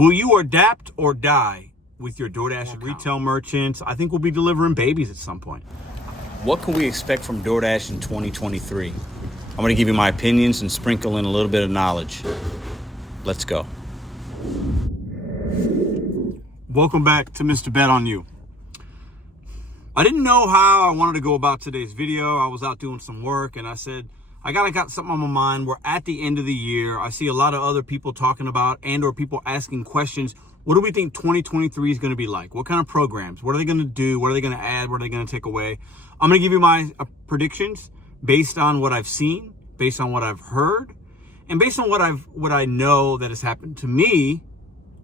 Will you adapt or die with your Doordash retail merchants? I think we'll be delivering babies at some point. What can we expect from Doordash in 2023? I'm going to give you my opinions and sprinkle in a little bit of knowledge. Let's go. Welcome back to Mr.BetonYou. I didn't know how I wanted to go about today's video. I was out doing some work and I said, I got something on my mind. We're at the end of the year. I see a lot of other people talking about or people asking questions. What do we think 2023 is going to be like? What kind of programs? What are they going to do? What are they going to add? What are they going to take away? I'm going to give you my predictions based on what I've seen, based on what I've heard, and based on what I know that has happened to me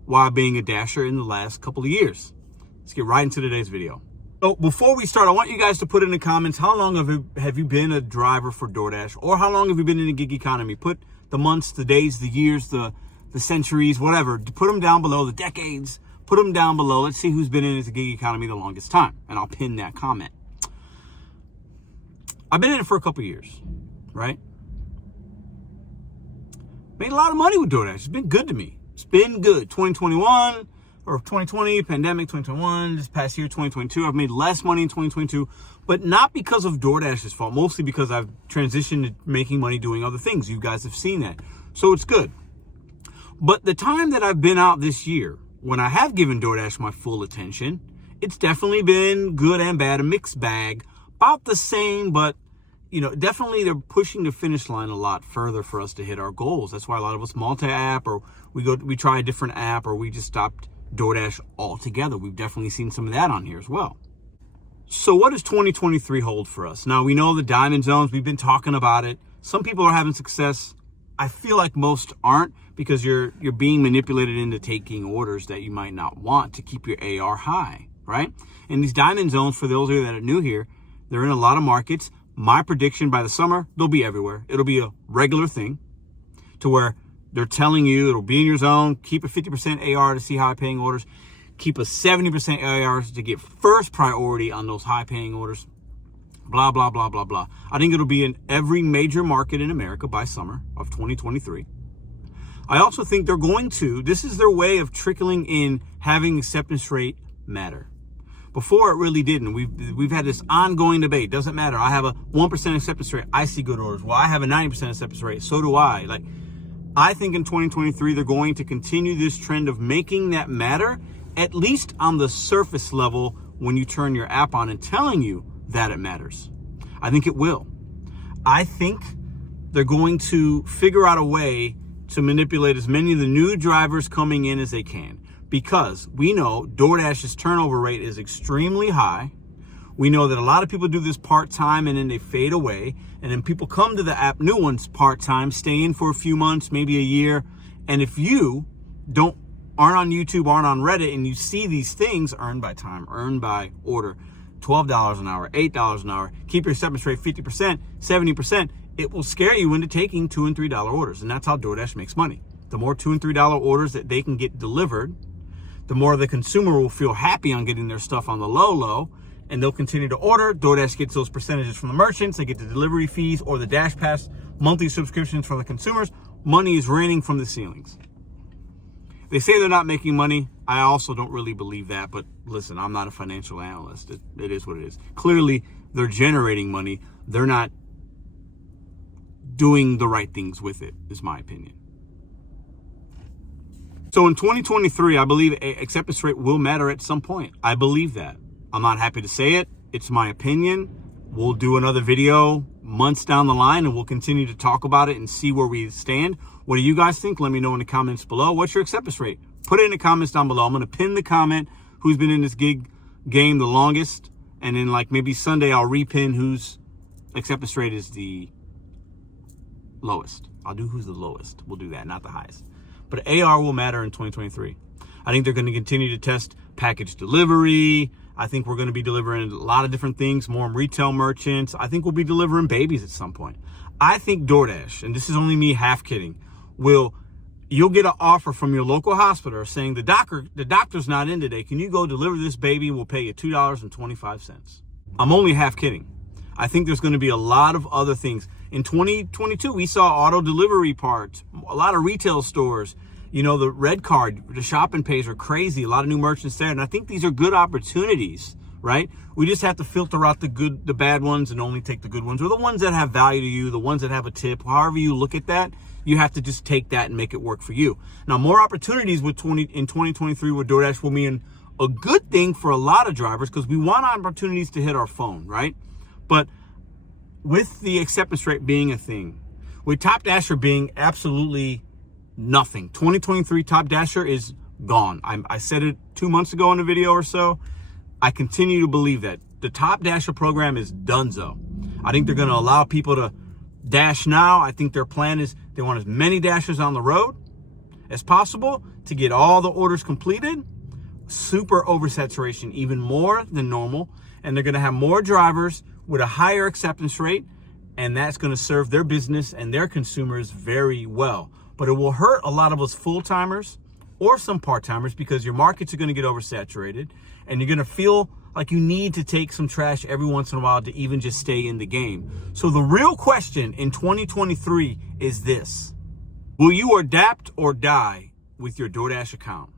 while being a dasher in the last couple of years. Let's get right into today's video. So before we start, I want you guys to put in the comments, how long have you been a driver for Doordash? Or how long have you been in the gig economy? Put the months, the days, the years, the centuries, whatever. Put them down below, the decades. Put them down below. Let's see who's been in the gig economy the longest time. And I'll pin that comment. I've been in it for a couple of years, right? Made a lot of money with Doordash. It's been good to me. It's been good. 2021... or 2020, pandemic, 2021, this past year, 2022. I've made less money in 2022, but not because of Doordash's fault, mostly because I've transitioned to making money doing other things. You guys have seen that. So it's good. But the time that I've been out this year, when I have given Doordash my full attention, it's definitely been good and bad, a mixed bag, about the same, but definitely they're pushing the finish line a lot further for us to hit our goals. That's why a lot of us multi-app, or we try a different app, or we just stopped Doordash altogether. We've definitely seen some of that on here as well. So what does 2023 hold for us? Now, we know the diamond zones. We've been talking about it. Some people are having success. I feel like most aren't, because you're being manipulated into taking orders that you might not want to keep your AR high, right? And these diamond zones, for those of you that are new here, they're in a lot of markets. My prediction, by the summer, they'll be everywhere. It'll be a regular thing to where they're telling you it'll be in your zone. Keep a 50% AR to see high-paying orders. Keep a 70% AR to get first priority on those high-paying orders. Blah, blah, blah, blah, blah. I think it'll be in every major market in America by summer of 2023. I also think they're going to, this is their way of trickling in having acceptance rate matter. Before, it really didn't. We've had this ongoing debate. Doesn't matter. I have a 1% acceptance rate. I see good orders. Well, I have a 90% acceptance rate. So do I. I think in 2023, they're going to continue this trend of making that matter, at least on the surface level when you turn your app on and telling you that it matters. I think it will. I think they're going to figure out a way to manipulate as many of the new drivers coming in as they can, because we know Doordash's turnover rate is extremely high. We know that a lot of people do this part-time and then they fade away. And then people come to the app, new ones part-time, stay in for a few months, maybe a year. And if you aren't on YouTube, aren't on Reddit, and you see these things, earned by time, earned by order, $12 an hour, $8 an hour, keep your acceptance rate 50%, 70%, it will scare you into taking $2 and $3 orders. And that's how Doordash makes money. The more $2 and $3 orders that they can get delivered, the more the consumer will feel happy on getting their stuff on the low, and they'll continue to order. Doordash gets those percentages from the merchants. They get the delivery fees or the Dash Pass monthly subscriptions for the consumers. Money is raining from the ceilings. They say they're not making money. I also don't really believe that, but listen, I'm not a financial analyst. It is what it is. Clearly, they're generating money. They're not doing the right things with it, is my opinion. So in 2023, I believe acceptance rate will matter at some point. I believe that. I'm not happy to say it. It's my opinion. We'll do another video months down the line and we'll continue to talk about it and see where we stand. What do you guys think? Let me know in the comments below. What's your acceptance rate? Put it in the comments down below. I'm going to pin the comment who's been in this gig game the longest. And then maybe Sunday I'll repin whose acceptance rate is the lowest. I'll do who's the lowest. We'll do that, not the highest. But AR will matter in 2023. I think they're going to continue to test package delivery. I think we're going to be delivering a lot of different things, more retail merchants. I think we'll be delivering babies at some point. I think Doordash, and this is only me half kidding, you'll get an offer from your local hospital saying the doctor's not in today. Can you go deliver this baby? We'll pay you $2.25. I'm only half kidding. I think there's going to be a lot of other things. In 2022, we saw auto delivery parts, a lot of retail stores, You know, the red card, the shopping pays are crazy. A lot of new merchants there. And I think these are good opportunities, right? We just have to filter out the bad ones and only take the good ones, or the ones that have value to you, the ones that have a tip. However you look at that, you have to just take that and make it work for you. Now, more opportunities in 2023 with DoorDash will mean a good thing for a lot of drivers, because we want opportunities to hit our phone, right? But with the acceptance rate being a thing, with Top Dasher being absolutely nothing, 2023 Top Dasher is gone. I said it 2 months ago in a video or so. I continue to believe that the Top Dasher program is donezo. I think they're going to allow people to dash now. I think their plan is they want as many dashers on the road as possible to get all the orders completed. Super oversaturation, even more than normal. And they're going to have more drivers with a higher acceptance rate. And that's going to serve their business and their consumers very well. But it will hurt a lot of us full-timers or some part-timers, because your markets are going to get oversaturated and you're going to feel like you need to take some trash every once in a while to even just stay in the game. So the real question in 2023 is this: will you adapt or die with your DoorDash account?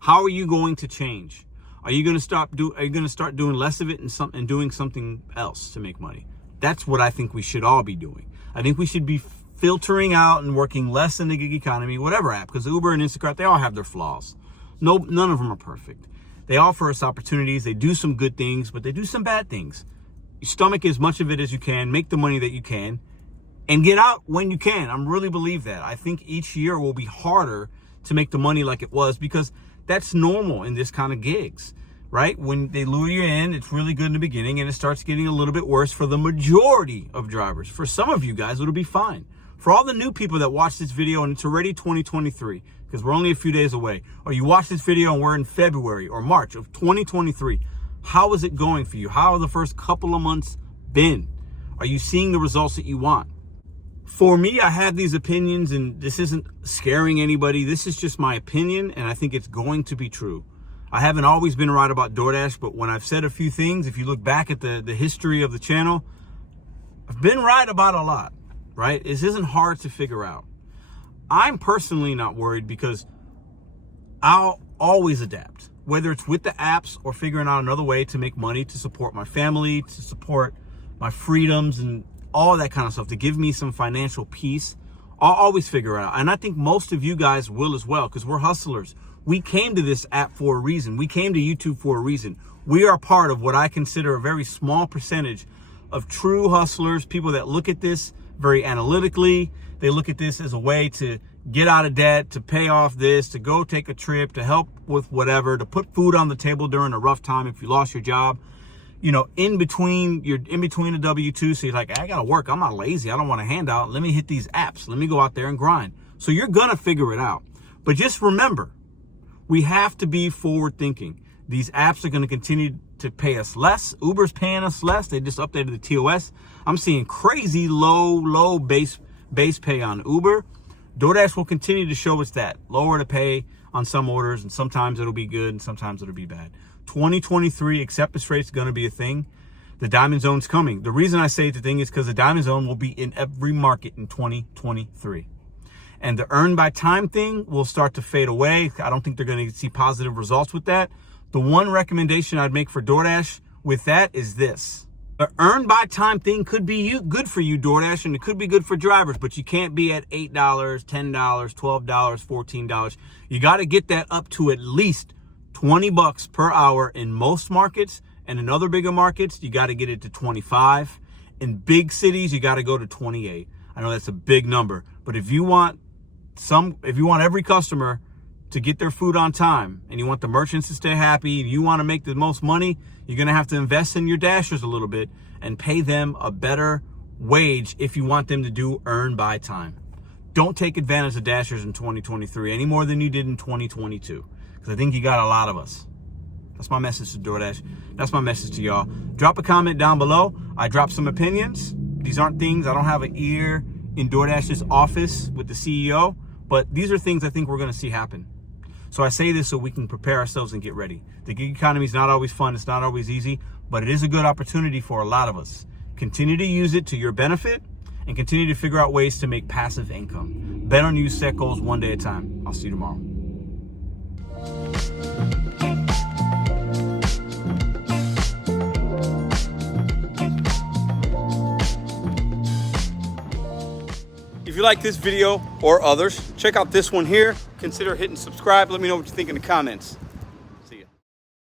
How are you going to change? Are you going to start doing less of it and doing something else to make money? That's what I think we should all be doing. I think we should be filtering out and working less in the gig economy, whatever app, because Uber and Instacart, they all have their flaws. None of them are perfect. They offer us opportunities. They do some good things, but they do some bad things. You stomach as much of it as you can, make the money that you can, and get out when you can. I really believe that. I think each year will be harder to make the money like it was, because that's normal in this kind of gigs, right? When they lure you in, it's really good in the beginning, and it starts getting a little bit worse for the majority of drivers. For some of you guys, it'll be fine. For all the new people that watch this video and it's already 2023, because we're only a few days away, or you watch this video and we're in February or March of 2023, how is it going for you? How have the first couple of months been? Are you seeing the results that you want? For me, I have these opinions, and this isn't scaring anybody. This is just my opinion, and I think it's going to be true. I haven't always been right about DoorDash, but when I've said a few things, if you look back at the history of the channel, I've been right about a lot. Right? This isn't hard to figure out. I'm personally not worried, because I'll always adapt, whether it's with the apps or figuring out another way to make money to support my family, to support my freedoms and all that kind of stuff, to give me some financial peace. I'll always figure it out. And I think most of you guys will as well, because we're hustlers. We came to this app for a reason. We came to YouTube for a reason. We are part of what I consider a very small percentage of true hustlers, people that look at this very analytically. They look at this as a way to get out of debt, to pay off this, to go take a trip, to help with whatever, to put food on the table during a rough time if you lost your job. You know, in between the W-2, so you're like, I gotta work. I'm not lazy. I don't want a handout. Let me hit these apps. Let me go out there and grind. So you're gonna figure it out. But just remember, we have to be forward thinking. These apps are gonna continue to pay us less. Uber's paying us less. They just updated the TOS. I'm seeing crazy low base pay on Uber. DoorDash will continue to show us that. Lower the pay on some orders, and sometimes it'll be good and sometimes it'll be bad. 2023 acceptance rate is going to be a thing. The Diamond Zone's coming. The reason I say it's a thing is because the Diamond Zone will be in every market in 2023. And the earn by time thing will start to fade away. I don't think they're going to see positive results with that. The one recommendation I'd make for DoorDash with that is this. The earn by time thing could be good for you, DoorDash, and it could be good for drivers, but you can't be at $8, $10, $12, $14. You got to get that up to at least $20 per hour in most markets, and in other bigger markets, you got to get it to 25. In big cities, you got to go to 28. I know that's a big number, but if you want every customer to get their food on time, and you want the merchants to stay happy, and you want to make the most money, you're going to have to invest in your dashers a little bit and pay them a better wage if you want them to do earn by time. Don't take advantage of dashers in 2023 any more than you did in 2022, because I think you got a lot of us. That's my message to DoorDash. That's my message to y'all. Drop a comment down below. I dropped some opinions. These aren't things, I don't have an ear in DoorDash's office with the CEO, but these are things I think we're going to see happen. So I say this so we can prepare ourselves and get ready. The gig economy is not always fun. It's not always easy, but it is a good opportunity for a lot of us. Continue to use it to your benefit and continue to figure out ways to make passive income. Bet on you, set goals one day at a time. I'll see you tomorrow. If you like this video or others, check out this one here. Consider hitting subscribe. Let me know what you think in the comments.